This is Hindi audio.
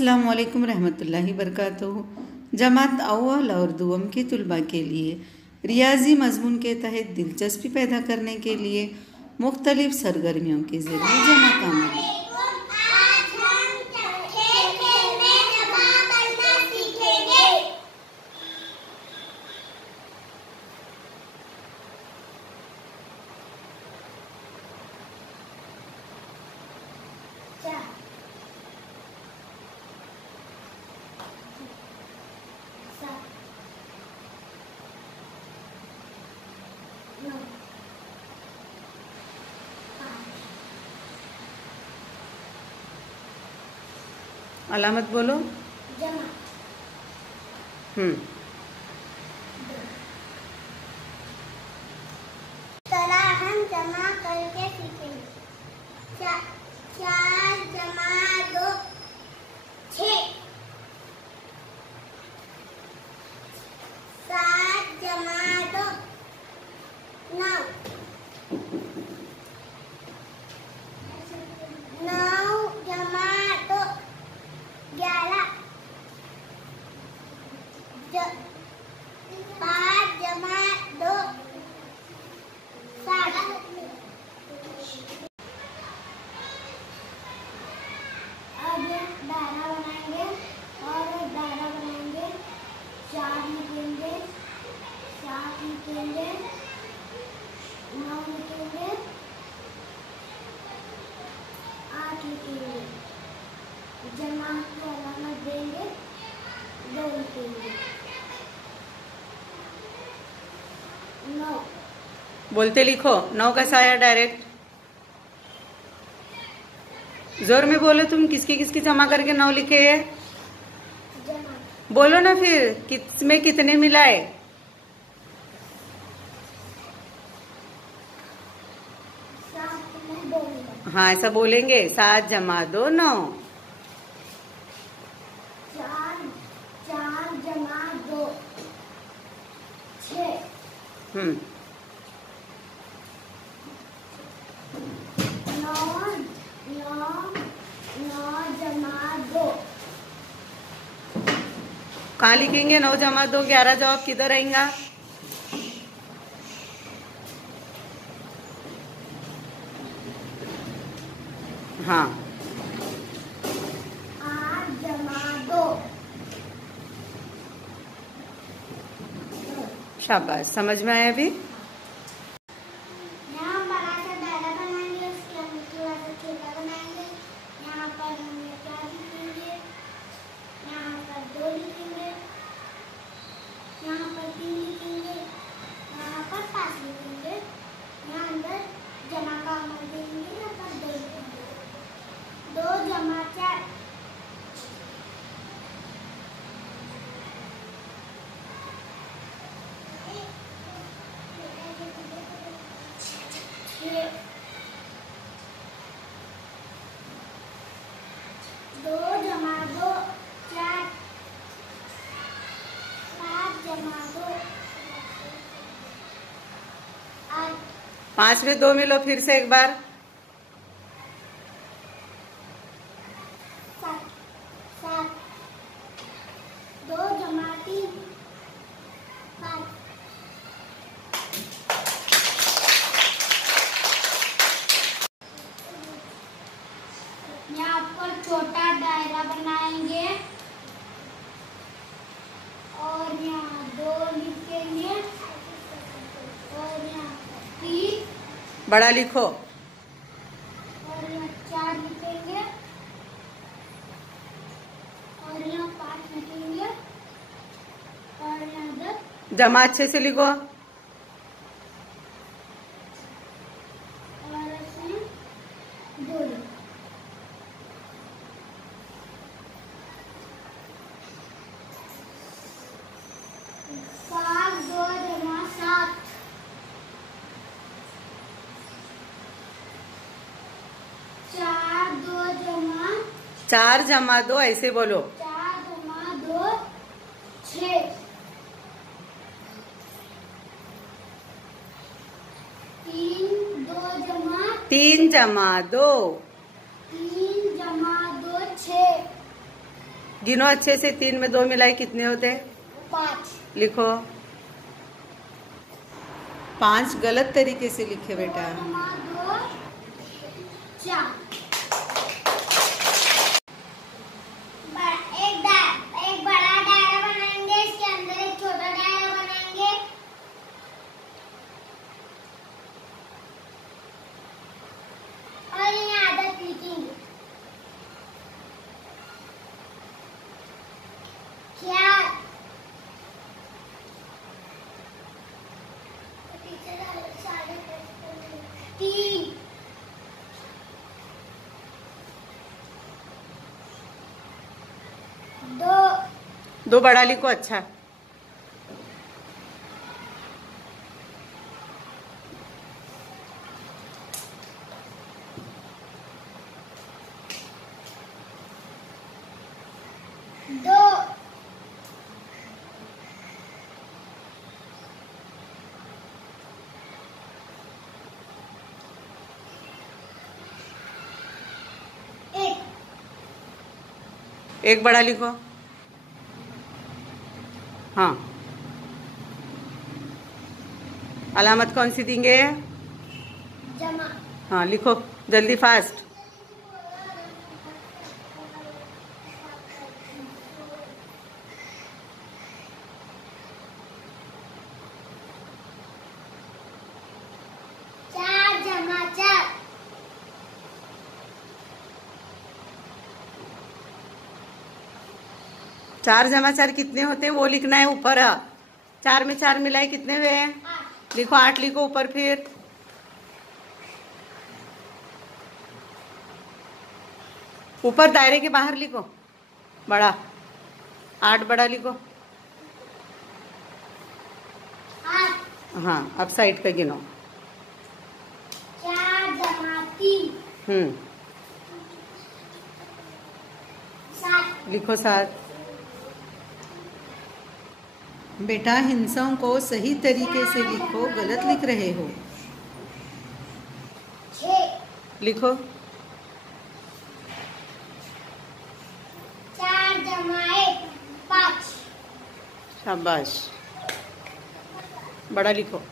अस्सलाम वालेकुम रहमतुल्लाहि बरकातुहू। जमात अव्वल और दुवम के तुलबा के लिए रियाजी मजमून के तहत दिलचस्पी पैदा करने के लिए मुख्तलिफ सरगर्मियों के ज़रिए जमा का अमल। अलामत बोलो। जमा। तरह हम जमा करके सीखेंगे। 4 जमा 2 6। 7 जमा 2 9। 9 जमा 2 11। 5 जमा 2 7। अब दायरा बनाएंगे और दायरा बनाएंगे। 4 लिखेंगे, 7 लिखेंगे, 9 लिखेंगे, 8 लिखेंगे। जमा की अलामत देंगे, 2 लिखेंगे। 9 बोलते लिखो। 9 कैसा आया? डायरेक्ट जोर में बोलो। तुम किसकी किसकी जमा करके 9 लिखे है? जमा। बोलो ना फिर, किसमें कितने मिलाए? हाँ, ऐसा बोलेंगे। 7 जमा 2 9। 4 जमा 2 6। 9 जमा 2। कहाँ लिखेंगे? 9 जमा 2 11। जवाब किधर आएगा? हाँ। 8 जमा 2। शाबाश, समझ में आया अभी? यहाँ बड़ा सा दायरा बनाएंगे, उसके अंदर थोड़ा सा छोटा बनाएंगे। यहाँ पर हम 4 लिखेंगे, यहाँ पर 2 लिखेंगे, यहाँ पर 3 लिखेंगे, यहाँ पर 5 लिखेंगे। यहाँ अंदर जमा का अमल देंगे, यहाँ पर 2 लिखेंगे। 2 जमा 4। 2 जमा 2 4। 7 जमा 2 8। 5 में 2 मिलो फिर से एक बार। 7 2 जमा 3 5। यहाँ पर छोटा दायरा बनाएंगे और यहाँ 2 लिखेंगे और यहाँ 3 बड़ा लिखो। और यहाँ 4 लिखेंगे और यहाँ 5 लिखेंगे और यहाँ 10। जमा अच्छे से लिखो। और इसमें 2 लिखेंगे। 7 2 जमा 7। 4 2 जमा 4 जमा 2 ऐसे बोलो। 4 जमा 2 6। 3 जमा 2 3 जमा 2 6। गिनो अच्छे से, 3 में 2 मिलाए कितने होते हैं? 5। लिखो। 5 गलत तरीके से लिखे बेटा। 2, 4। एक बड़ा दायरा बनाएंगे, इसके अंदर एक छोटा दायरा बनाएंगे। और ये आदत लिखेंगे। क्या 3। 2 बड़ा लिखो। अच्छा, 2। एक बड़ा लिखो। हाँ, अलामत कौन सी देंगे? जमा। हाँ लिखो जल्दी, फास्ट। 4 जमा 4। 4 जमा 4 कितने होते हैं वो लिखना है ऊपर। 4 में 4 मिलाए कितने हुए हैं? 8। लिखो 8 लिखो ऊपर। फिर ऊपर दायरे के बाहर लिखो बड़ा। 8 बड़ा लिखो। 8। हाँ, अब साइड पे गिनो। 4 जमा 3। 7। लिखो 7। बेटा हिंसों को सही तरीके से लिखो, गलत लिख रहे हो। 6। लिखो। 4 जमा 1 5। शाबाश, बड़ा लिखो।